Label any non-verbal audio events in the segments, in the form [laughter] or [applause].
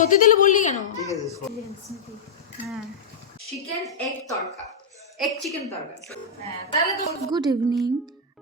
হতে দিলে বললি কেন? ঠিক আছে হ্যাঁ chicken egg tadka egg chicken tadka হ্যাঁ তাহলে তো গুড ইভিনিং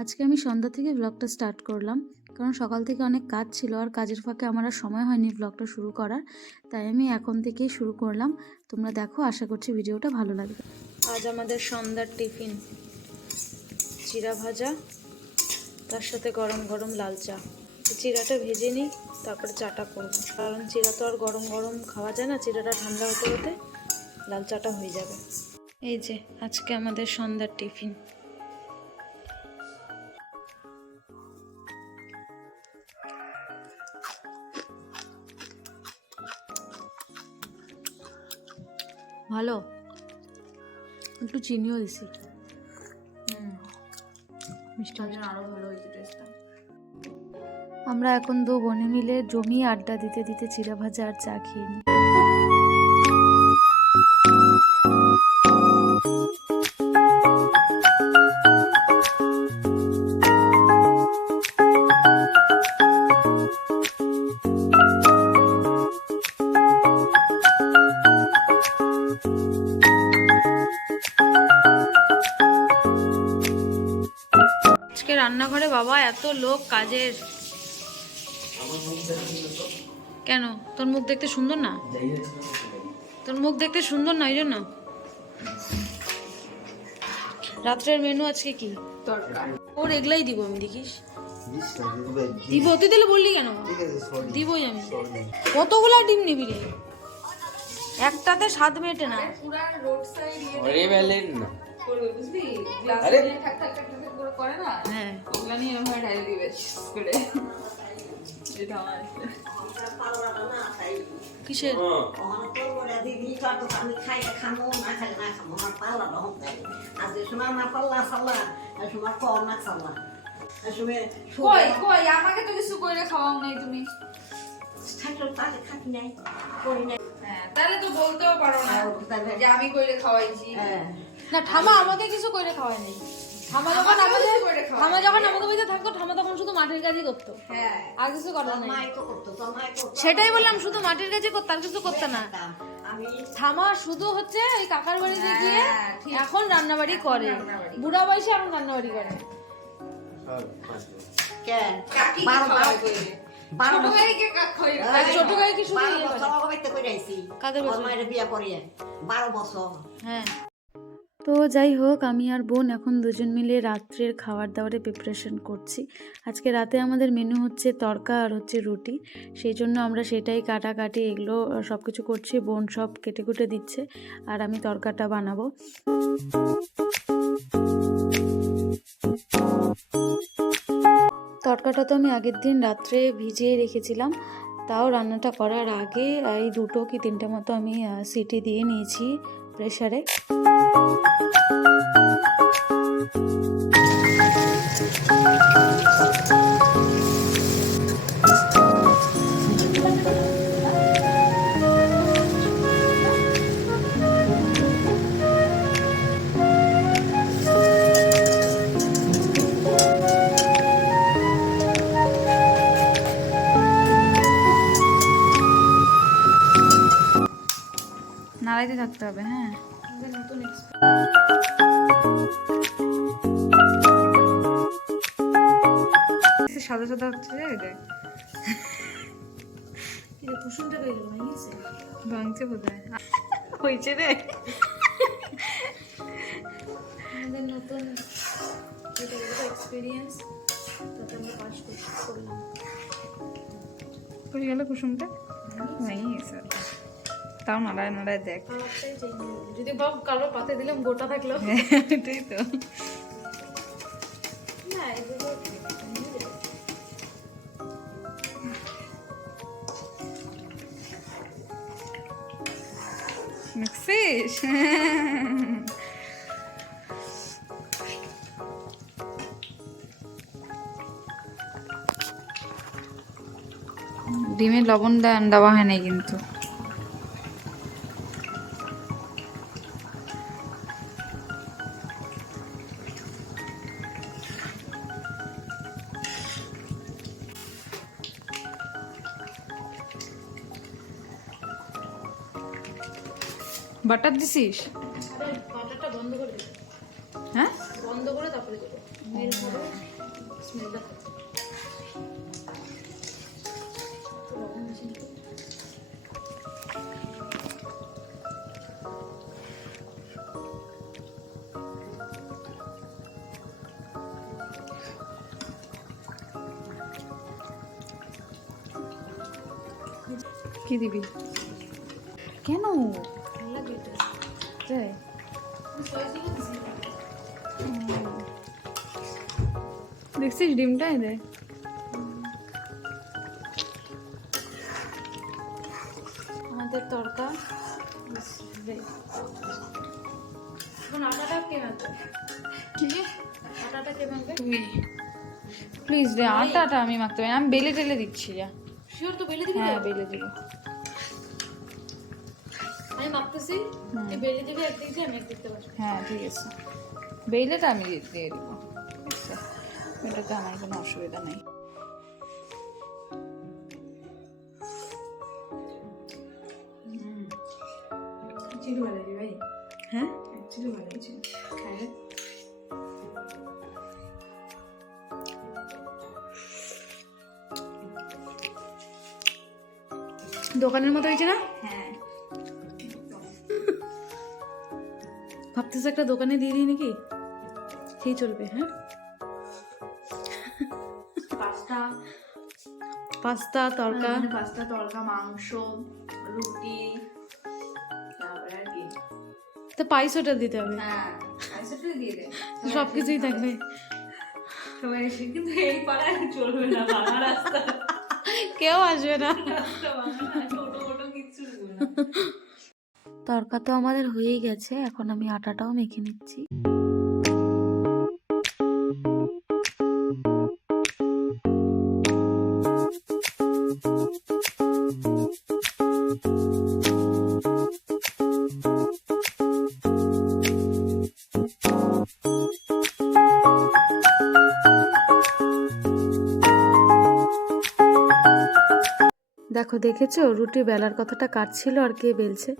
আজকে আমি সন্ধ্যা থেকে ব্লগটা স্টার্ট করলাম কারণ সকাল থেকে অনেক কাজ ছিল আর কাজের ফাঁকে আমার আর সময় হয়নি ব্লগটা শুরু করার তাই আমি এখন থেকেই শুরু করলাম। তোমরা দেখো আশা করছি ভিডিওটা ভালো লাগবে। আজ আমাদের সন্ধ্যার টিফিন চিরা ভাজা তার সাথে গরম গরম লাল চা। চিরাটা ভেজে নিই তারপরে চাটা করব। কারণ চিরা তো আর গরম গরম খাওয়া যায় না চিরাটা ঠান্ডা হতে হতে লাল চাটা হয়ে যাবে। এই যে আজকে আমাদের সন্ধ্যার টিফিন। ভালো? একটু চিনিও দিছি। হুম। মিষ্টি আরও ভালো হয়েছে টেস্টটা আমরা এখন দু বোনে মিলে জমি আড্ডা দিতে দিতে চিরা ভাজা আর চা খেয়ে নিই। রান্নাঘরে বাবা এত লোক কাজের। কেন? তোর মুখ দেখতে সুন্দর না? তোর মুখ দেখতে সুন্দর না ওই জন্য রাত্রের মেনু আজকে কি? ওর এগুলাই দিব আমি দেখিস। দিব তুই দিলে বললি কেন? দিবই আমি। কতগুলো ডিম নিবি রে? একটাতে স্বাদ মেটে না। হ্যাঁ। করে। কিসের? কই কই? আমাকে তো কিছু কইরে খাওয়াও নাই তুমি। তাহলে খাতি নাই করি নাই হ্যাঁ তাহলে তো বলতেও পারো না যে আমি কইরে খাওয়াইছি। হ্যাঁ। না ঠামা আমাকে কিছু করে খাওয়াই নাই ঠামা যখন আমাদের কিছু করে খাওয়ায়। ঠামা যখন আমাকে বাড়িতে থাকতো ঠামা তখন শুধু মাটির কাজই করতো। হ্যাঁ। আর কিছু করতো না মাই তো করতো তোর মাই করতো সেটাই বললাম শুধু মাটির কাজই করতো আর কিছু করতো না। ঠামা শুধু হচ্ছে ওই কাকার বাড়িতে গিয়ে হ্যাঁ, এখন রান্নাবাড়ি করে। বুড়া বয়সে এখন রান্নাবাড়ি করে। কে ছোট শুধু ইয়ে কাদের বিয়া বারো বছর। হ্যাঁ। তো যাই হোক, আমি আর বোন এখন দুজন মিলে রাত্রের খাবার দাবারের প্রিপারেশন করছি। আজকে রাতে আমাদের মেনু হচ্ছে তরকা আর হচ্ছে রুটি। সেই জন্য আমরা সেটাই কাটাকাটি এগুলো সব কিছু করছি, বোন সব কেটে কুটে দিচ্ছে, আর আমি তরকাটা বানাবো। তরকাটা তো আমি আগের দিন রাত্রে ভিজিয়ে রেখেছিলাম, তাও রান্নাটা করার আগে এই দুটো কি তিনটে মতো আমি সিটি দিয়ে নিয়েছি Thank you. সাদা হচ্ছে দেখ। ভাঙছে বোধ হয় হয়েছে রে। আমাদের নতুন এক্সপিরিয়েন্স তাতে আমরা পাস করলাম। গেল কুসুমটা? ভেঙে গেছে তাও নাড়ায় নাড়ায় দেখ। যদি ভাব কালো পাতে দিলাম গোটা থাকল। এটাই তো। দেখছিস ডিমে লবণ দেওয়া হয় নাই কিন্তু বাটার দিছিস? বাটারটা বন্ধ করে হ্যাঁ? বন্ধ করে তারপরে দেবো। মেল হবে স্মেলটা কি দিবি? কেন? তাই? দেখছিস ডিমটাই দে আমাদের তরকা প্লিজ রে আটাটা আমি মাখতে পারি। আমি বেলে টেলে দিচ্ছি যা তো বেলে দিবি হ্যাঁ? বেলে দিব আমি মাখতেছি তুই বেলে দিবি একদিক দিয়ে আমি একদিক দিয়ে হ্যাঁ ঠিক আছে। বেলেটা আমি দিয়ে দিব। এটাতে আমার কোনো অসুবিধা নেই। ভালো ভাই। হ্যাঁ? ভালো দোকানের মতো হয়েছে না? হ্যাঁ। ভাবতেছে একটা দোকানে দিয়ে দিই নাকি? সেই চলবে হ্যাঁ? পাস্তা। পাস্তা তরকা। মানে পাস্তা তরকা মাংস রুটি তো পাইসোটা দিতে হবে। হ্যাঁ [laughs] সব কিছুই থাকবে। সবাই কিন্তু এই পাড়ায় চলবে না রাস্তা। কেউ আসবে না। ছোট তরকা তো আমাদের হয়েই গেছে এখন আমি আটাটাও মেখে নিচ্ছি। দেখো, দেখেছ? রুটি বেলার কথাটা কাটছিল আর কে বেলছে?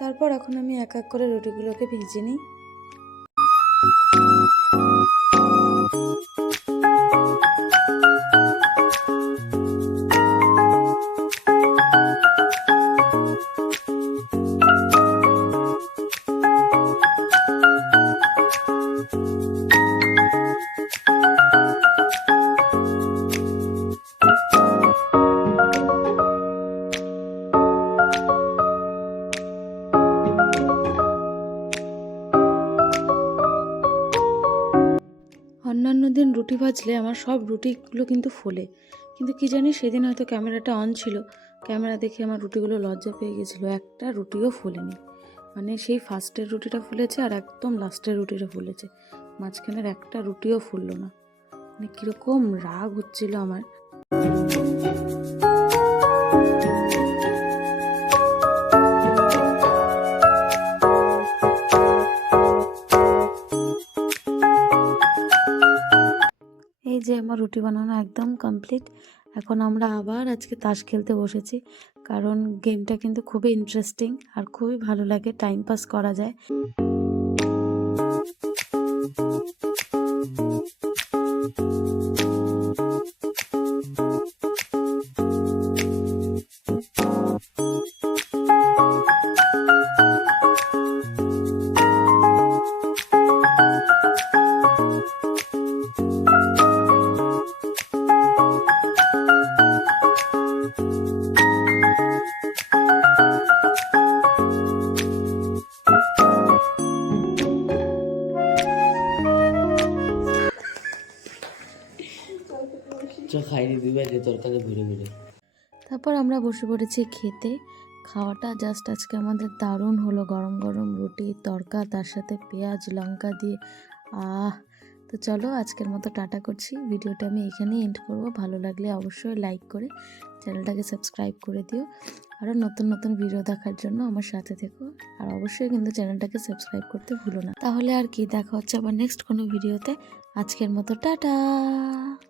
তারপর এখন আমি এক এক করে রুটিগুলোকে ভেজে নিই। রুটি ভাজলে আমার সব রুটিগুলো কিন্তু ফোলে। কিন্তু কি জানি সেদিন হয়তো ক্যামেরাটা অন ছিল। ক্যামেরা দেখে আমার রুটিগুলো লজ্জা পেয়ে গেছিল। একটা রুটিও ফোলেনি। মানে সেই ফার্স্টের রুটিটা ফুলেছে আর একদম লাস্টের রুটিটা ফুলেছে। মাঝখানের একটা রুটিও ফুললো না। মানে কীরকম রাগ হচ্ছিল আমার। এই যে আমার রুটি বানানো একদম কমপ্লিট এখন আমরা আবার আজকে তাস খেলতে বসেছি। কারণ গেমটা কিন্তু খুবই ইন্টারেস্টিং আর খুবই ভালো লাগে টাইম পাস করা যায়। Thank খাইনি তরকারি ঘুরে ঘুরে। তারপর আমরা বসে পড়েছি খেতে। খাওয়াটা জাস্ট আজকে আমাদের দারুণ হলো। গরম গরম রুটি, তরকা, তার সাথে পেঁয়াজ, লঙ্কা দিয়ে। আহ, তো চলো আজকের মতো টাটা করছি। ভিডিওটা আমি এখানেই এন্ড করব। ভালো লাগলে অবশ্যই লাইক করে চ্যানেলটাকে সাবস্ক্রাইব করে দিও। আরও নতুন নতুন ভিডিও দেখার জন্য আমার সাথে থেকো। আর অবশ্যই কিন্তু চ্যানেলটাকে সাবস্ক্রাইব করতে ভুলো না। তাহলে আর কি, দেখা হচ্ছে আবার নেক্সট কোনো ভিডিওতে আজকের মতো টাটা!